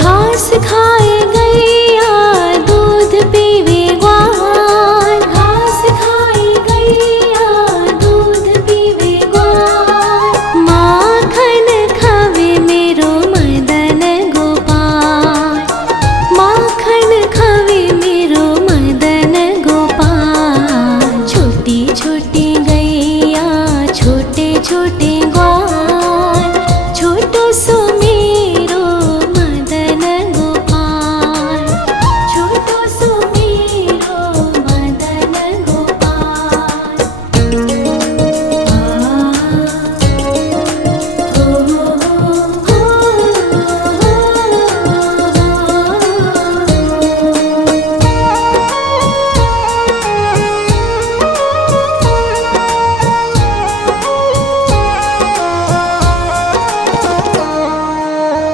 घास खाए गैया दूध पीवे ग्वाल, घास खाए गैया दूध पीवे ग्वाल। माखन खावे मेरो मदन गोपाल, माखन खावे मेरो मदन गोपाल। छोटी छोटी गैया छोटे छोटे ग्वाल, छोटो सो मेरो मदन गोपाल, छोटो सो मेरो मदन गोपाल।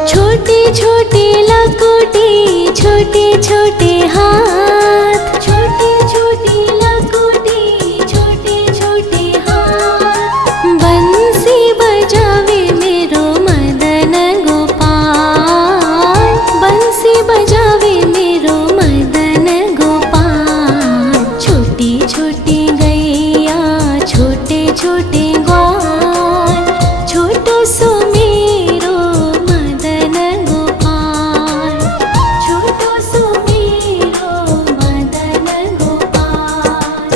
छोटी छोटी लकुटी छोटे छोटे हाथ, छोटी छोटी लकुटी छोटे छोटे हाथ। बंसी बजावे मेरो मदन गोपाल, बंसी बजावे मेरो मदन गोपाल। छोटी छोटी गैया छोटे छोटे ग्वाल, छोटो सो मेरो मदन गोपाल, छोटो सो मेरो मदन गोपाल।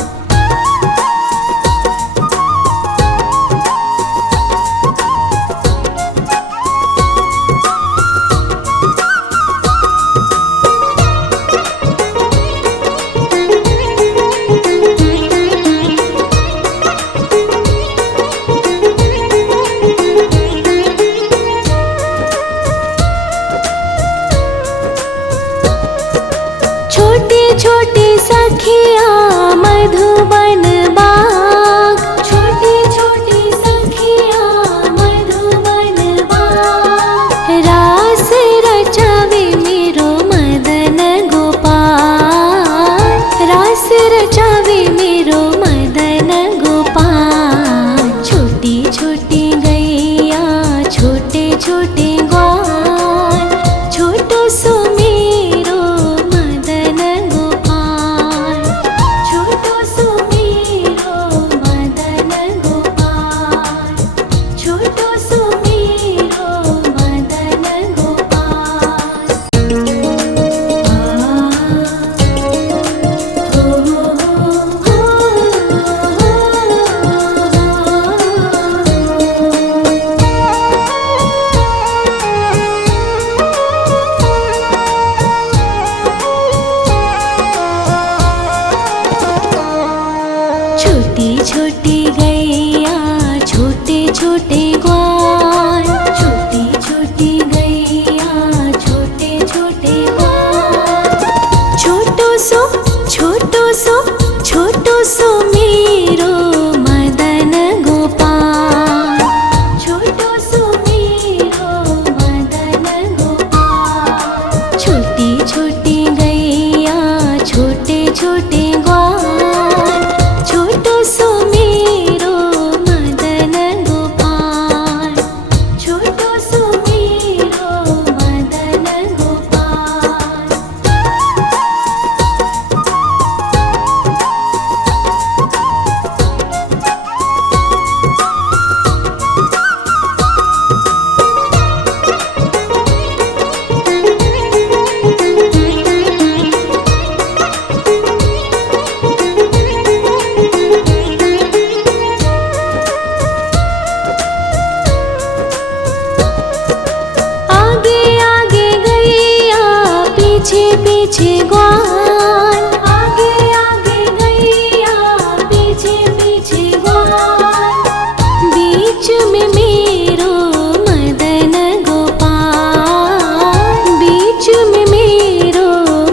छोटे छोटे सखिया मधुबन बाग, छोटे छोटे सखिया मधुबन बाग। रास रचावे मेरो मदन गोपाल, रास रचावे मेरो मदन गोपाल। छोटी छोटी गैया छोटे छोटे ग्वाल, छोटो सो मेरो मदन गोपाल, छोटो सो मेरो मदन गोपाल, छोटो सो मेरो मदन गोपाल। छोटी छोटी गैया छोटे छोटे ग्वाल, छोटी छोटी गैया छोटे छोटे ग्वाल। छोटो सो छोटो सो छोटो सो मेरो मदन गोपाल, छोटो सो मेरो मदन गोपाल। छोटी छोटी गैया छोटे छोटे ग्वाल, छोटो सो मेरो मदन गोपाल, छोटो सो मेरो मदन गोपाल। आगे आगे गैया पीछे पीछे ग्वाल, आगे आगे गैया पीछे पीछे ग्वाल। बीच में मेरो मदन गोपाल, बीच में मेरो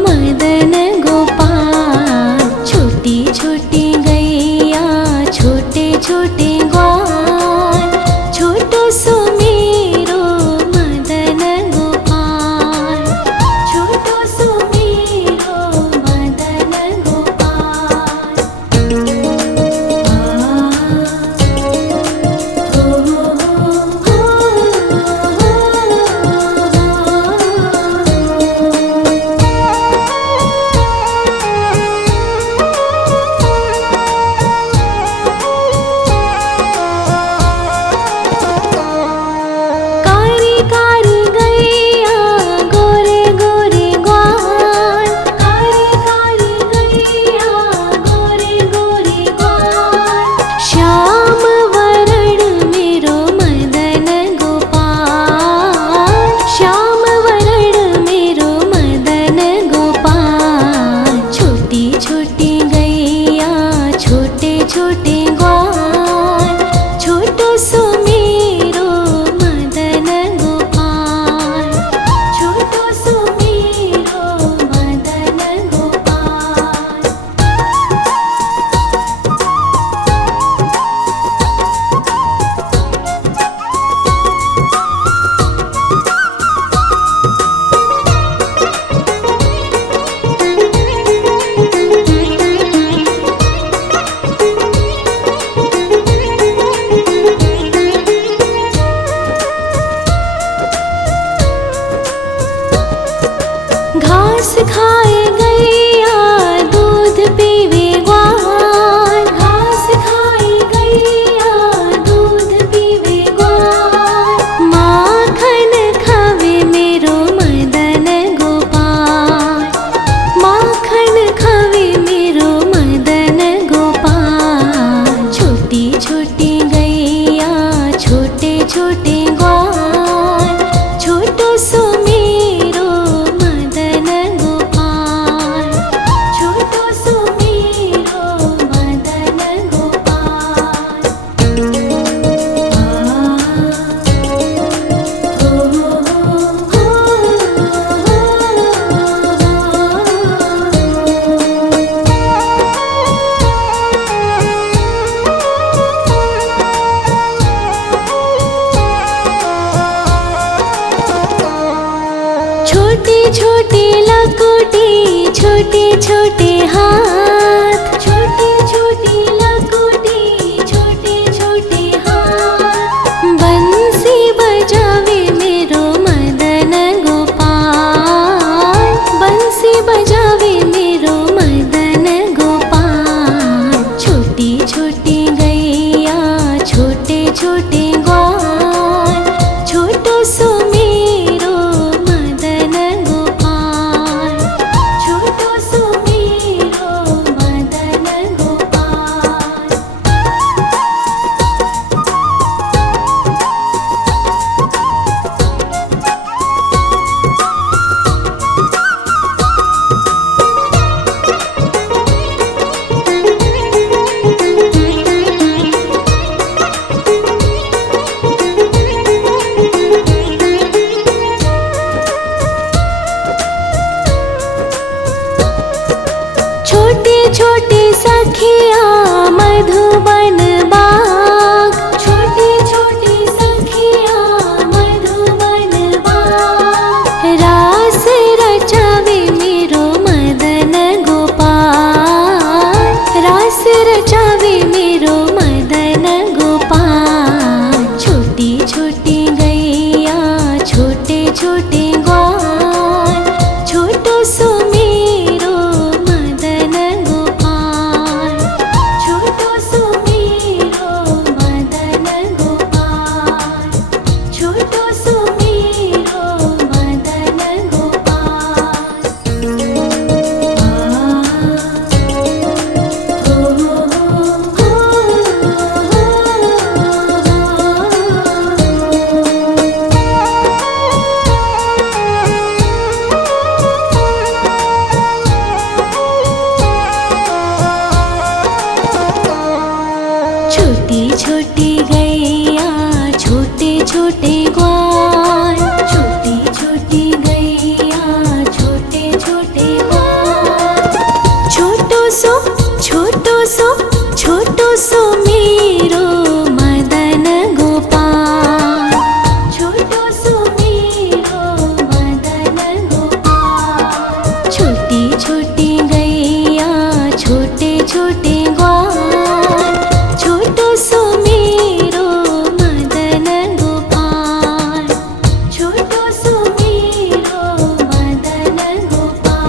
मदन गोपाल। छोटी छोटी गैया छोटे छोटे ग्वाल, छोटो सो मेरो मदन गोपाल, छोटो सो मेरो घास खाए गैया दूध पीवे ग्वाल, घास खाए गैया दूध पीवे ग्वाल, माखन खावे मेरो मदन गोपाल, माखन खावे मेरो मदन गोपाल। छोटी छोटी गैया छोटे छोटे ग्वाल, छोटो सो मेरो मदन गोपाल, छोटो सो मेरो मदन गोपाल। छोटे छोटे लकोटी छोटे छोटे हाथ, छोटे छोटे लकोटी छोटे छोटे हाथ, बंसी बजावे मेरो मदन गोपाल, बंसी बजावे मेरो मदन गोपाल। छोटी छोटी गैया छोटे छोटे ग्वाल, छोटो सो मेरो मदन गोपाल, छोटो सो मेरो मदन गोपाल। छोटे छोटे सखिया मधुबन बाग, छोटे छोटे सखिया मधुबन बाग, रास रचावे मेरो मदन गोपाल, रास रचावे मेरो मदन गोपाल। छोटी छोटी गैया छोटे छोटे ग्वाल, छोटो सो मेरो मदन गोपाल, छोटो सो मेरो मदन गोपाल, छोटो सो मेरो मदन गोपाल। छोटी छोटी गैया छोटे छोटे ग्वाल, छोटी छोटी गैया छोटे छोटे ग्वाल, छोटो सो छोटो सो छोटो सो मेरो मदन गोपाल, छोटो सो मेरो मदन गोपाल। छोटी छोटी गैया छोटे छोटे ग्वाल, छोटो सो मेरो मदन गोपाल, छोटो सो मेरो मदन गोपाल।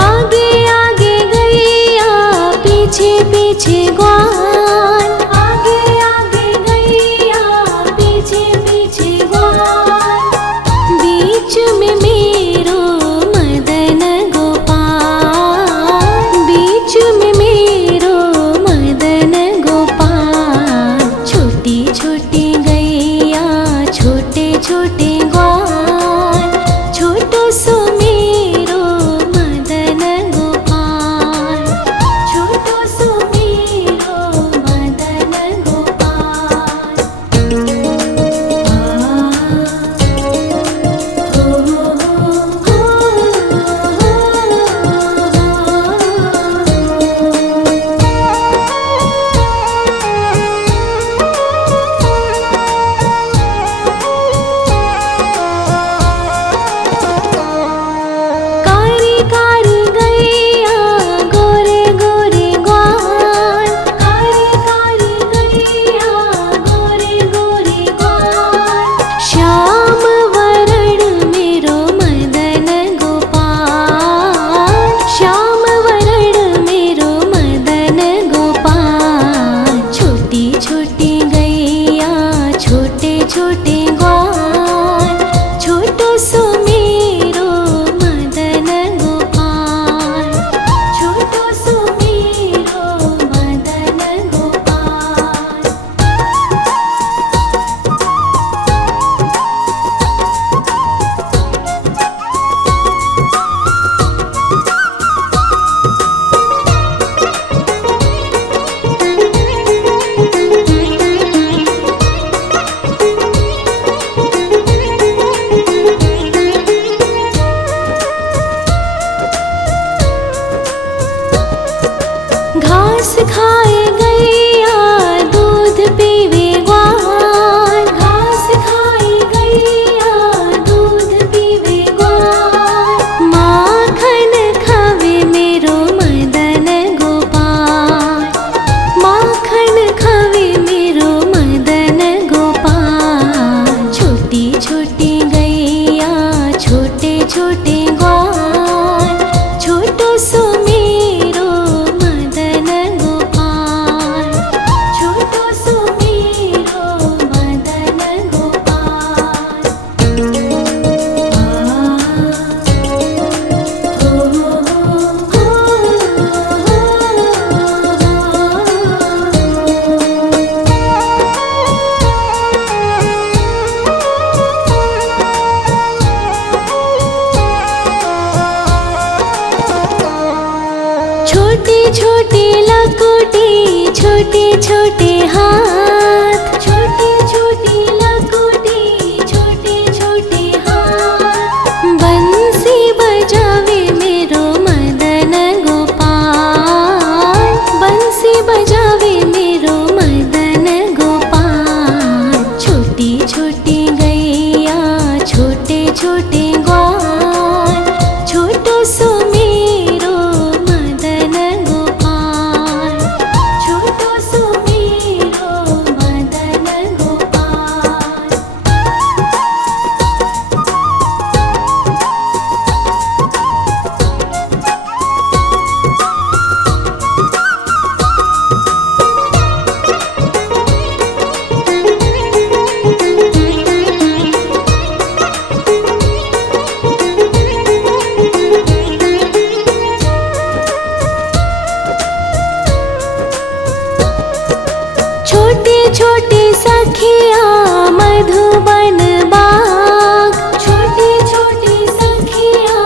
आगे आगे गैया पीछे पीछे ग्वाल, आगे आगे गैया पीछे पीछे ग्वाल, बीच में मेरो मदन गोपाल, बीच में मेरो मदन गोपाल। छोटी छोटी गैया छोटे छोटे ग्वाल, छोटो सो मेरो मदन गोपाल, छोटो सो मेरो छोटे छोटे लकोटे छोटे छोटे हाथ, छोटे छोटे लकोटे छोटे छोटे हाथ। बंसी बजावे मेरो मदन गोपाल, बंसी बजावे मेरो मदन गोपाल। छोटी छोटी गैया छोटे छोटे ग्वाल, छोटो सो मेरो मदन गोपाल, छोटो सो मेरो मदन गोपाल। छोटे छोटे सखिया मधुबन बाग, छोटे छोटे सखिया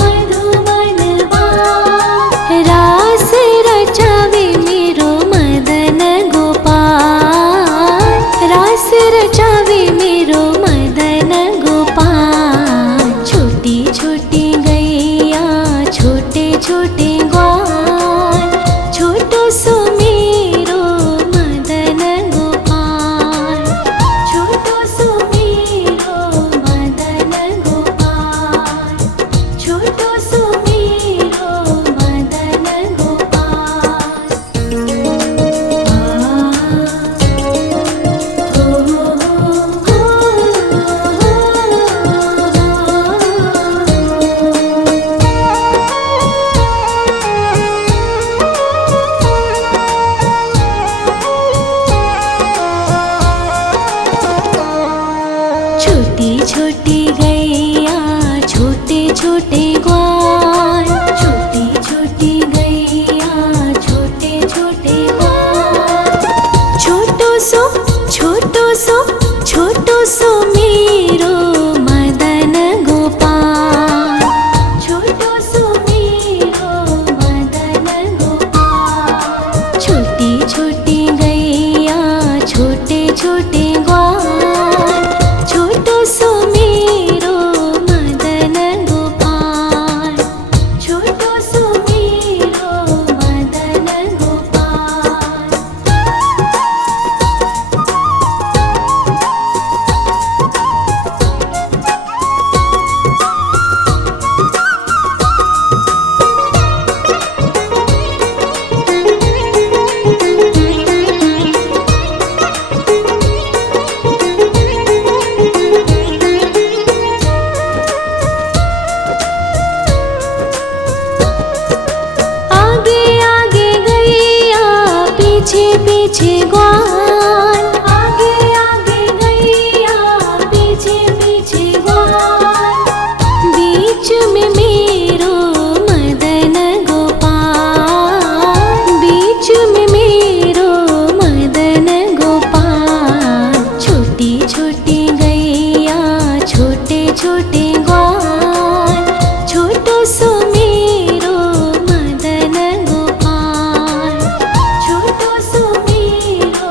मधुबन बाग। रास रचावे मेरो मदन गोपाल, रास रचावे मेरो मदन गोपाल। छोटी छोटी गैया छोटे छोटे ग्वाल, छोटो सो मेरो मदन गोपाल, छोटो सो मेरो मदन गोपाल, छोटो सो मेरो मदन गोपाल। छोटी छोटी गैया छोटे छोटे ग्वाल, छोटी छोटी गैया छोटे छोटे ग्वाल। छोटो सो छोटो सो छोटो सो मेरो मदन गोपाल, छोटो सो मेरो मदन गोपाल। छोटी छोटी गैया छोटे छोटे ग्वाल, छोटो सो मेरो मदन गोपाल, छोटो सो मेरो मदन गोपाल। आगे आगे गैया पीछे पीछे ग्वाल, आगे आगे गैया पीछे पीछे ग्वाल। बीच में मेरो मदन गोपाल, बीच में मेरो मदन गोपाल। छोटी छोटी गैया छोटे छोटे ग्वाल, छोटो सो मेरो मदन गोपाल, छोटो सो मेरो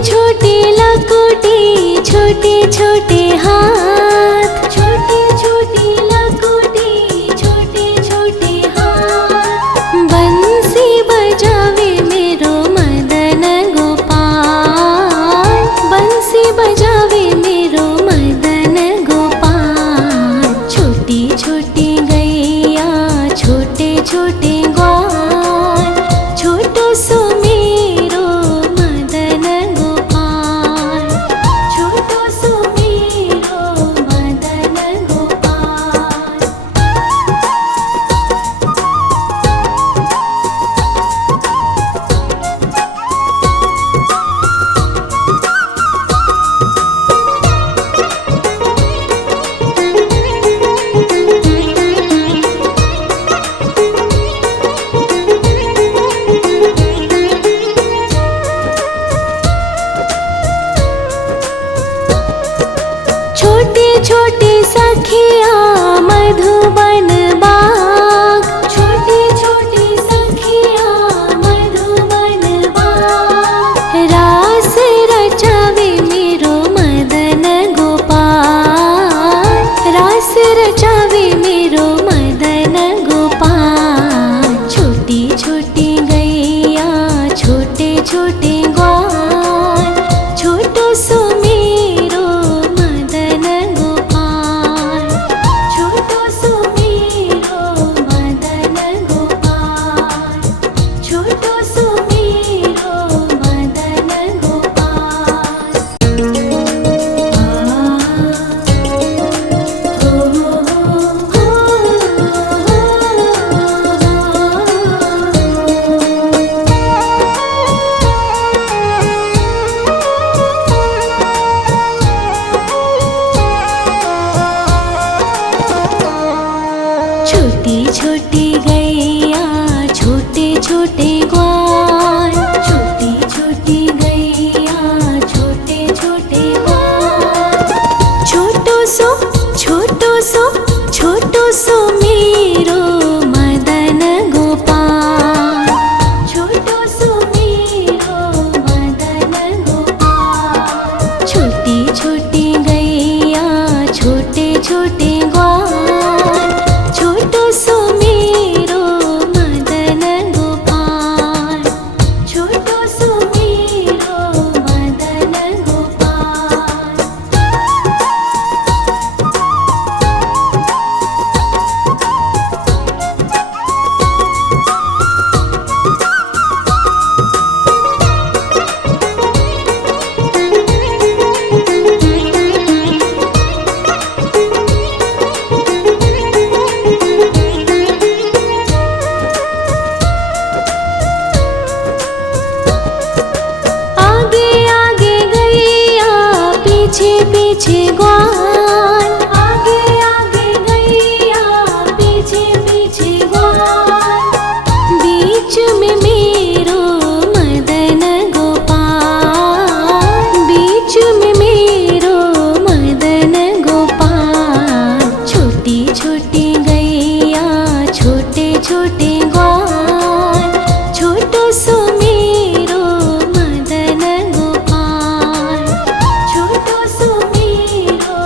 छोटी लकुटी छोटे छोटे हाथ, छोटी छोटी लकुटी छोटे छोटे हाथ। बंसी बजावे मेरो मदन गोपाल, बंसी बजावे मेरो मदन गोपाल। छोटी छोटी गैया छोटे छोटे ग्वाल, छोटो सो मेरो मदन गोपाल, छोटो सो मेरो मदन गोपाल। छोटी छोटी सखिया मधुबन बाग, छोटी छोटी सखिया मधुबन बाग। रास रचावे मेरो मदन गोपाल, रास रचावे मेरो मदन गोपाल। छोटी छोटी गैया छोटे छोटे ग्वाल, छोटो सो मेरो मदन गोपाल, छोटो सो मेरो मदन गोपाल, छोटो सो मेरो मदन गोपाल। छोटी छोटी गैया छोटे छोटे ग्वाल, छोटी छोटी गैया छोटे छोटे ग्वाल। छोटो सो छोटो सो छोटो सो मेरो मदन गोपाल, छोटो सो मेरो मदन गोपाल। छोटी छोटी गैया छोटे छोटे ग्वाल, छोटो सो मेरो मदन गोपाल, छोटो सो मेरो मदन गोपाल। आगे आगे गैया पीछे पीछे ग्वाल, आगे आगे गैया पीछे पीछे ग्वाल। बीच में मेरो मदन गोपाल, बीच में मेरो मदन गोपाल। छोटी छोटी गैया छोटे छोटे ग्वाल, छोटो सो मेरो मदन गोपाल, छोटो सो मेरो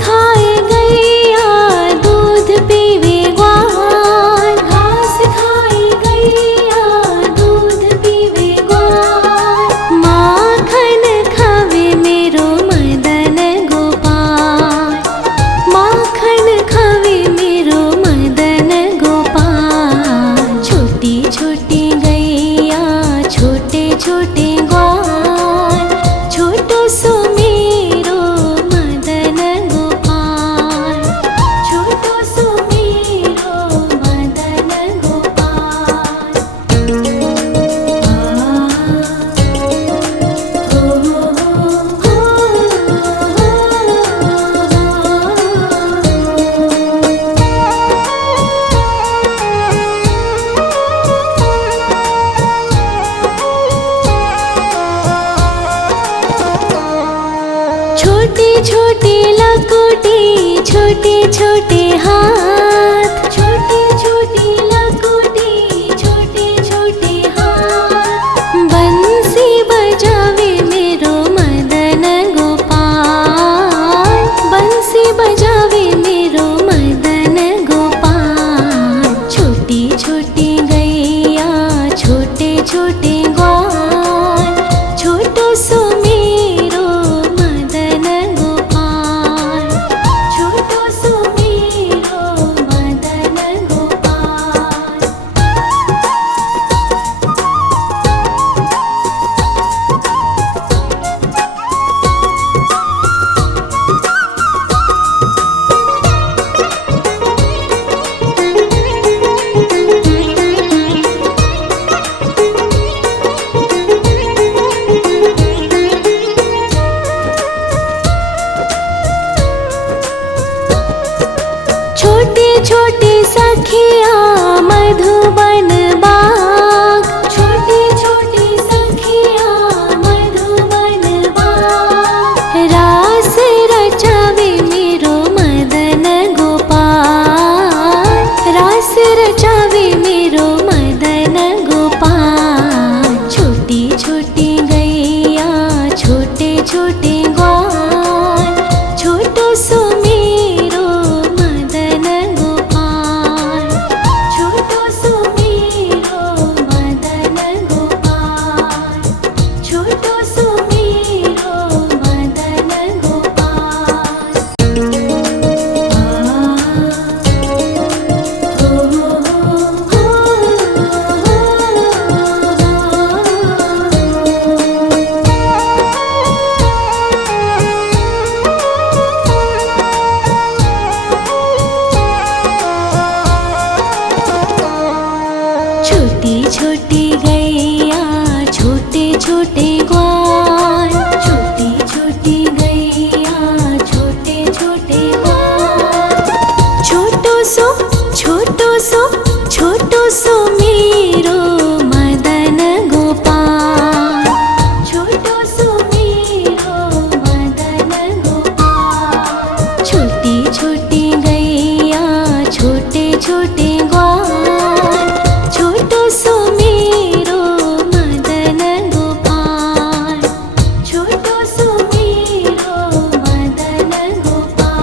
खाए गैया दूध पीवे ग्वाल, घास खाए गैया दूध पीवे ग्वाल, माखन खावे मेरो मदन गोपाल, माखन खावे मेरो मदन गोपाल। छोटी छोटी गैया छोटे छोटे ग्वाल, छोटो सो मेरो मदन गोपाल, छोटो सो मेरो मदन गोपाल। छोटी छोटी लकुटी छोटे छोटे हाथ, छोटी छोटी लकुटी छोटे छोटे हाथ, बंसी बजावे मेरो मदन गोपाल, बंसी बजावे मेरो मदन गोपाल। छोटी छोटी गैया छोटे छोटे ग्वाल, छोटो सो मेरो मदन गोपाल, छोटो सो मेरो मदन गोपाल। छोटे छोटे सखिया मधुबन बाग, छोटे छोटे सखिया मधुबन बाग, रास रचावे मेरो मदन गोपाल, रास रचावे मेरो मदन गोपाल। छोटी छोटी गैया छोटे छोटे ग्वाल, छोटो सो मेरो मदन गोपाल, छोटो सो मेरो मदन गोपाल, छोटो सो मेरो मदन गोपाल। छोटी छोटी गैया छोटे छोटे ग्वाल, छोटी छोटी गैया छोटे छोटे ग्वाल, छोटो सो छोटो सो मेरो मदन गोपाल, छोटो सो मेरो मदन गोपाल। छोटी छोटी गैया छोटे छोटे ग्वाल, छोटो सो मेरो मदन गोपाल, छोटो सो मेरो मदन गोपाल।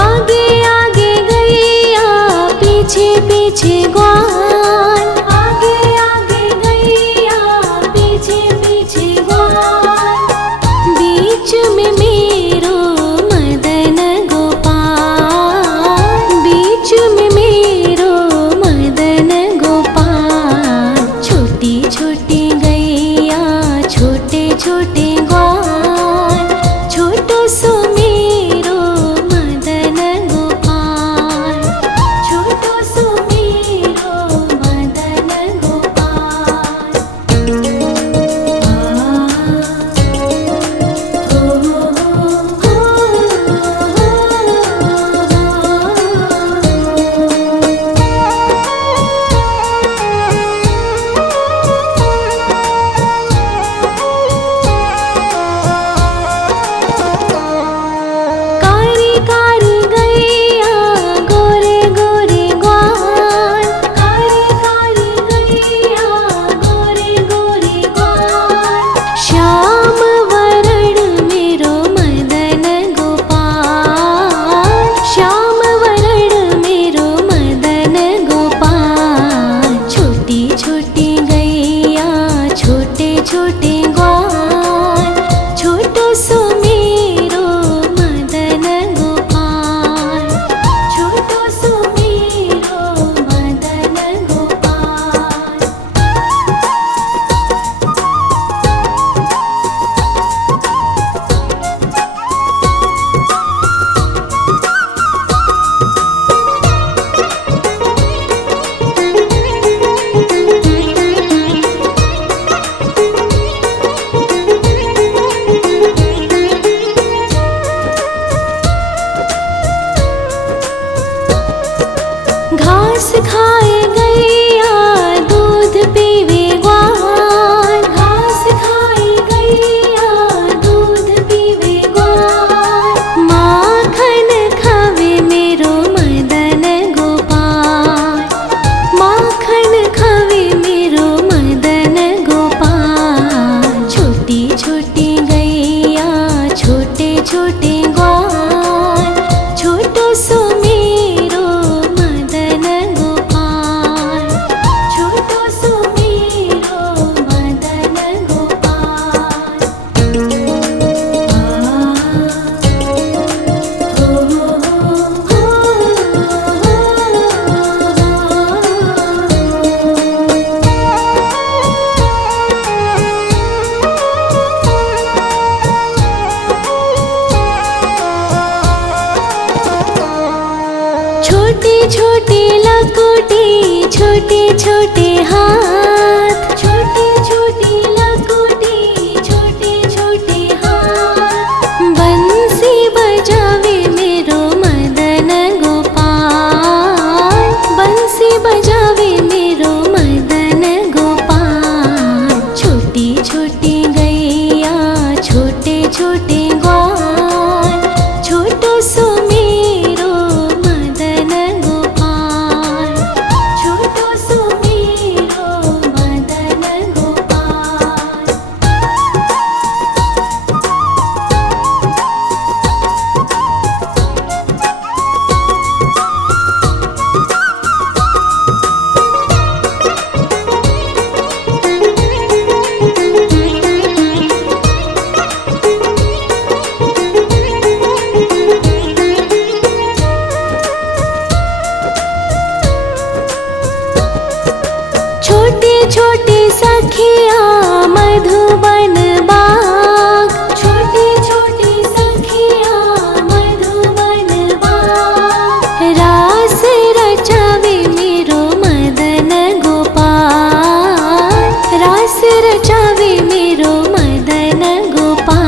आगे आगे गैया पीछे पीछे ग्वाल, आगे आगे गैया पीछे पीछे ग्वाल, बीच में मेरो मदन गोपाल, बीच में मेरो मदन गोपाल। छोटी छोटी गैया छोटे छोटे ग्वाल, छोटो सो मेरो मदन गोपाल, छोटो सो मेरो छोटी छोटी लकोटी छोटे छोटे हाथ, छोटी छोटी लकोटी छोटे छोटे हाथ। बंसी बजावे मेरो मदन गोपाल, बंसी बजावे मेरो मदन गोपाल। छोटी छोटी गैया छोटे छोटे ग्वाल, छोटो सो मेरो मदन गोपाल, छोटो सो मेरो मदन गोपाल। छोटे छोटे सखिया मधुबन बाग, छोटे छोटे सखिया मधुबन बाग। रास रचावे मेरो मदन गोपाल, रास रचावे मेरो